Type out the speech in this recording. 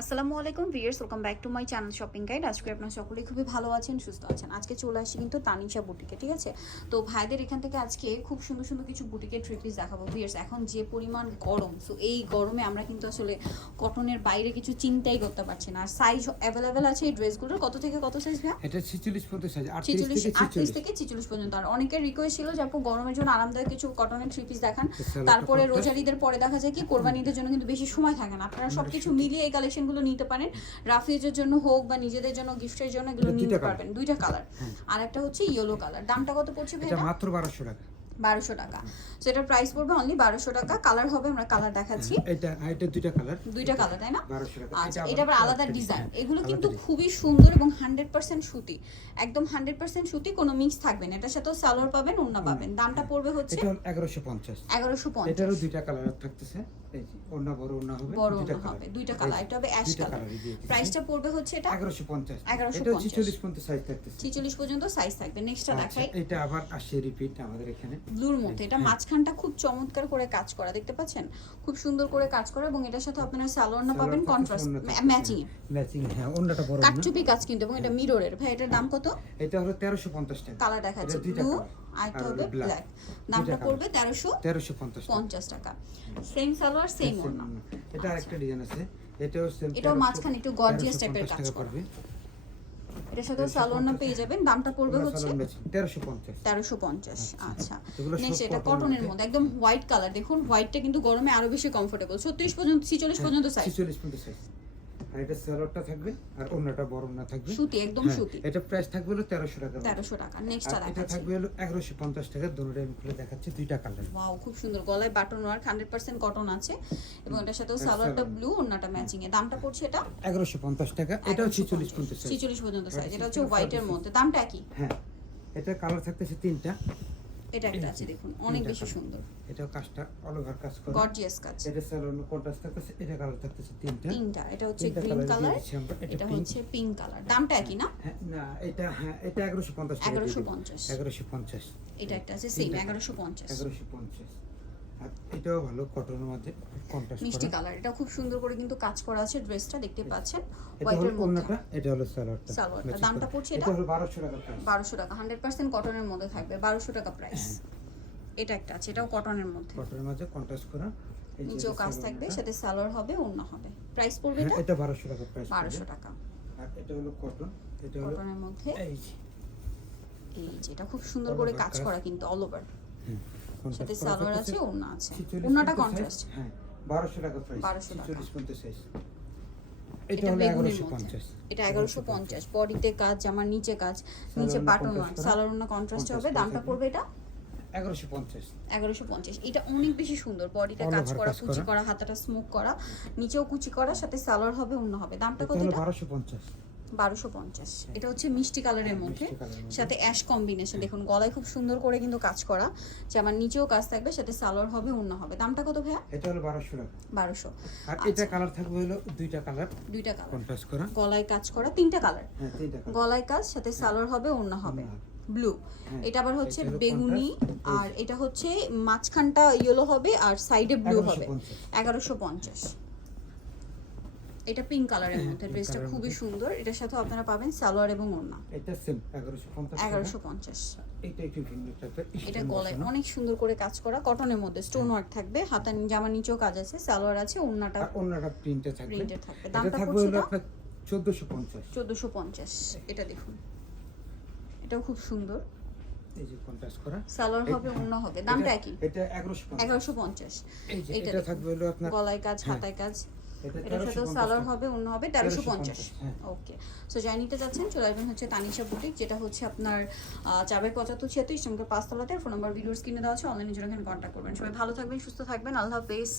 আসসালামু আলাইকুম viewers welcome back to my channel shopping guide আজকে আপনারা সকলেই খুবই ভালো আছেন সুস্থ আছেন। আজকে চলে আসছি কিন্তু তানিশা বুটিকে ঠিক আছে? তো ভাইদের এখান থেকে আজকে খুব সুন্দর সুন্দর কিছু বুটিকের থ্রি পিস দেখাবো। ভিয়ার্স এখন যে পরিমাণ গরম সো এই গরমে আমরা কিন্তু আসলে কটনের বাইরে কিছু চিন্তাই করতে পারছি না। আর সাইজ অ্যাভেলেবেল আছে এই ড্রেসগুলোর কত থেকে কত সাইজ ভাইয়া? এটা ছিচল্লিশ পঞ্চাশ সাইজ আটত্রিশ ছিচল্লিশ থেকে আটত্রিশ ছিচল্লিশ। থেকে ছিচল্লিশ পর্যন্ত। আর অনেকের রিকোয়েস্ট ছিল যে আপু গরমের জন্য আরামদায়ক কিছু কটনের থ্রি পিস দেখান তারপরে। রোজার ঈদের পরে দেখা যায় কি কোরবানি ঈদের জন্য কিন্তু বেশি সময় থাকে না। আপনারা সবকিছু মিলিয়ে এই কালেকশনগুলো নিতে পারেন রাফিজের জন্য হোক বা নিজেদের জন্য গিফটের জন্য এগুলো নিতে পারবেন। দুইটা কালার আর একটা হচ্ছে ইয়েলো কালার দামটা কত পড়ছে এটা মাত্র বারোশো টাকা। বারোশো টাকা। এটার প্রাইস পড়বে অনলি বারোশো টাকা। কালার হবে আমরা কালার দেখাচ্ছি। এটা এটা দুইটা কালার দুইটা কালার তাই না? আচ্ছা এটা আবার আলাদা ডিজাইন এগুলো কিন্তু খুবই সুন্দর এবং হান্ড্রেড পার্সেন্ট সুতি। একদম হান্ড্রেড পার্সেন্ট সুতি কোনো মিক্স থাকবে না। এটার সাথেও সালোয়ার পাবেন ওন্না পাবেন। দামটা পড়বে হচ্ছে এগারোশো পঞ্চাশ। এগারোশো পঞ্চাশ। এটারও দুইটা কালার থাকতেছে। এই বড় ওড়না হবে বড় ওন্না হবে দুইটা কালার এটা হবে অ্যাশ কালার colour দিয়ে দিচ্ছি। প্রাইসটা পড়বে হচ্ছে এটা এগারোশো পঞ্চাশ। 1150 এটা ছিচল্লিশ পঞ্চাশ সাইজ থাকতেছে। ছিচল্লিশ পর্যন্ত সাইজ থাকবে। নেক্সটটা দেখাই। এটা আবার আসে রিপিট আমাদের এখানে। ব্লুর মধ্যে। এটা হ্যাঁ। মাঝখানটা খুব চমৎকার করে কাজ করা দেখতে পাচ্ছেন? খুব সুন্দর করে কাজ করা এবং এটার সাথে আপনারা সালোয়ার পাবেন কন্ট্রাস্ট ম্যাচিং ম্যাচিং হ্যাঁ ওড়নাটা বড় কাটচুপি কাজ কিন্তু এবং এটা মিররের ভাই এটার দাম কত? এটা হলো তেরোশো পঞ্চাশ টাকা। কালার দেখাচ্ছে ব্লু colour। আর একটা আর হবে ব্ল্যাক দামটা পড়বে তেরোশো তেরোশো পঞ্চাশ টাকা। সেম সালোয়ার সেম ওড়না। এটা আরেকটা ডিজাইন আছে। এটাও সেম এটাও মাঝখানে একটু gorgeous type-এর কাজ করবে এটার সাথে পেয়ে যাবেন। দামটা পড়বে হচ্ছে তেরোশো পঞ্চাশ। তেরোশো পঞ্চাশ আচ্ছা। এগুলো নেক্সট এটা কটনের মধ্যে। একদম হোয়াইট কালার দেখুন হোয়াইটটা কিন্তু গরমে আরও বেশি কমফোর্টেবল ছত্রিশ পর্যন্ত ছিচল্লিশ পর্যন্ত সাইজ ছিচল্লিশ পঞ্চাশ সাইজ আর এটা স্যালোয়ারটা থাকবে আর অন্যটা বড় না থাকবে। সুতি একদম হ্যাঁ, সুতি। এটা প্রাইস থাকবে হলো তেরোশো টাকা। তেরোশো টাকা নেক্সটটা এটা থাকবে হলো পঞ্চাশ টাকা। দুটোটা আমি খুলে দেখাচ্ছি দুইটা কালার ওয়াও খুব সুন্দর। গলায় button work hundred percent cotton আছে। এবং এটার সাথেও আর সালোয়ারটা সালোয়ার। ব্লু অন্যটা ম্যাচিং এ। দামটা পড়ছে এটা? এগারোশো পঞ্চাশ টাকা। এটাও ছিচল্লিশ পঞ্চাশ। সাইজ ছিচল্লিশ পর্যন্ত সাইজ এটা এটা হচ্ছে 46 হোয়াইটের মধ্যে। দামটা একই হ্যাঁ এটা কালার থাকতেছে তিনটা। এটা একটা আছে দেখুন অনেক বেশি সুন্দর। এটা কাজটা অল ওভার কাজ করে। গর্জিয়াস কাজ। এটা স্যালোয়ার কন্ট্রাস্ট থাকতেছে এটা কালার থাকতেছে তিনটা। তিনটা এটা হচ্ছে গ্রিন কালার এটা হচ্ছে পিঙ্ক কালার দামটা একই না? হ্যাঁ না এটা হ্যাঁ এটা এগারোশো পঞ্চাশ এগারোশো পঞ্চাশ। এগারোশো পঞ্চাশ। এটা একটা আছে সেম তিনটা এগারোশো পঞ্চাশ। এগারোশো পঞ্চাশ। আর এটাও ভালো কটনের মধ্যে কন্ট্রাস্ট মিষ্টি কালার এটা খুব সুন্দর করে কিন্তু কাজ করা আছে ড্রেসটা দেখতে পাচ্ছেন? হোয়াইটের মধ্যে। এটা হলো সালোয়ারটা সালোয়ারটা। দামটা পড়ছে এটা? হলো বারোশো টাকা প্রাইস বারোশো টাকা হান্ড্রেড পার্সেন্ট কটনের মধ্যে থাকবে বারোশো টাকা প্রাইস এটা একটা আছে এটাও কটনের মধ্যে। কটনের মাঝে কন্ট্রাস্ট করা নিচেও কাজ থাকবে সাথে সালোয়ার হবে অন্য হবে। প্রাইস পড়বে হ্যাঁ, এটা? এটা বারোশো টাকা প্রাইস বারোশো টাকা। আর এটা হলো কটন এটা হলো কটনের মধ্যে। এই যে। এটা খুব সুন্দর করে কাজ। করা কিন্তু অল ওভার সাথে সালোয়ার আছে ওড়না আছে। ওড়নাটা কন্ট্রাস্ট হ্যাঁ বারোশো টাকা প্রাইস 1200 টাকা। চল্লিশ পঞ্চাশ সাইজ। এটা এটা হলো বেগুনের এগারোশো মধ্যে। পঞ্চাশ। এটা এগারোশো পঞ্চাশ। বডিতে কাজ জামার নিচে কাজ নিচে সালোয়ার বাটন ওয়ার্ক সালোয়ার ওড়না কন্ট্রাস্ট হবে। দামটা পড়বে এটা? এগারোশো পঞ্চাশ। এগারোশো পঞ্চাশ। এটা অনেক বেশি সুন্দর। বডিতে কাজ করা কুচি করা। হাতাটা স্মোক করা নিচেও কুচি করা সাথে সালোয়ার হবে অন্য হবে। দামটা কত এটা? বারোশো পঞ্চাশ। বারোশো পঞ্চাশ। এটা হচ্ছে মিষ্টি কালারের মধ্যে। সাথে অ্যাশ কম্বিনেশন। দেখুন গলায় খুব সুন্দর করে কিন্তু কাজ করা। যে আমার নিচেও কাজ থাকবে সাথে সালোয়ার হবে অন্য হবে। দামটা কত ভাইয়া? এটা হলো বারোশো টাকা। বারোশো। আর এটা কালার থাকবে হলো দুইটা কালার। দুইটা কালার। কন্ট্রাস্ট করা। গলায় কাজ করা। তিনটা কালার। হ্যাঁ গলায় কাজ সাথে সালোয়ার হবে অন্য হবে। ব্লু। হ্যাঁ, এটা আবার হচ্ছে বেগুনি আর এটা হচ্ছে মাঝখানটা ইয়েলো হবে আর সাইডে ব্লু হবে। এগারোশো পঞ্চাশ। এটা পিঙ্ক কালারের মধ্যে ড্রেসটা খুবই সুন্দর। এটার সাথে আপনারা পাবেন সালোয়ার এবং ওড়না। এটা সেম এগারোশো পঞ্চাশ এগারোশো পঞ্চাশ। এটা একটু ভিন্ন এটা গলায় অনেক সুন্দর করে কাজ করা কটনের মধ্যে স্টোন ওয়ার্ক থাকবে হাতা জামার নিচেও কাজ আছে সালোয়ার আছে ওড়নাটা অন্যটা প্রিন্টে থাকবে। প্রিন্টেড থাকবে। দামটা পড়ছে হলো এটা আপনার চোদ্দোশো পঞ্চাশ। চোদ্দোশো পঞ্চাশ এটা দেখুন। এটাও খুব সুন্দর। এই যে কন্ট্রাস্ট করা। সালোয়ার হবে অন্য হবে দামটা একই। এটা এগারোশো পঞ্চাশ। এগারোশো পঞ্চাশ। এই যে এটা এটা থাকবে হলো আপনার গলায় কাজ হ্যাঁ। হাতায় কাজ। এটা এটার সাথেও সালোয়ার হবে অন্য হবে তেরোশো পঞ্চাশ। 1350। ওকে সো যাই নিতে যাচ্ছেন চলে আসবেন হচ্ছে তানিশা বুটিক যেটা হচ্ছে আপনার চাবের পঁচাত্তর ছিয়াত্তর ইসলামকে পাঁচতলাতে ফোন নাম্বার দেওয়া আছে অনলাইনে জন্য এখানে কন্ট্যাক্ট করবেন। সবাই ভালো থাকবেন সুস্থ থাকবেন আল্লাহ হাফেজ।